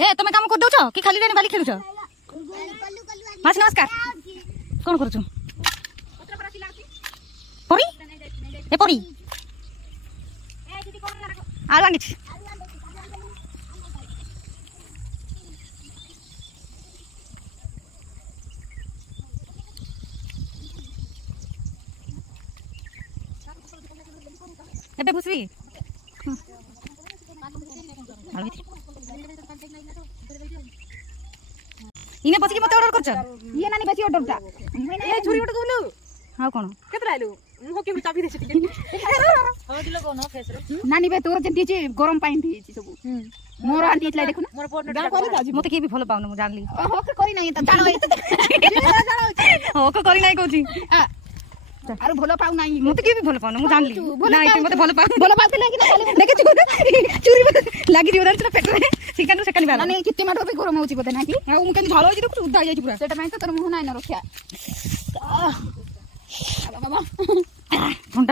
ए तुम काम कर दउछ कि खाली रेन बाली खेलुछ मासी नमस्कार कोन करूछु परी ए परी आलु आनिछि एबे घुसबी इने बस की मते ऑर्डर करछ ये नानी बेसी ऑर्डर ता ए छुरी उठ गलु हां कोन केतरा आलु मु के चाबी देछि हम दिलो कोन फेस रे नानी बे तोर जंती छै गरम पानी दिछि सब मोर आंटी इतला देखु ना मोर पोट डाल करी दाजी मते के भी भलो पाउन मु जानली हो के करी नै त जानो हो के करी नै कहूची अरे भलो पाउ नै मते के भी भलो पाउन मु जानली नै तू मते भलो पाते लागी ना देखे चुरी लागी दियो दर पेट में सिकन सेकंड बार नानी किते माटो पे गरम होची पते ना कि आ मु केन झालो होची देखु उदा जाई पूरा सेटा मैं तो तोर मुह नै न रखिया घंटा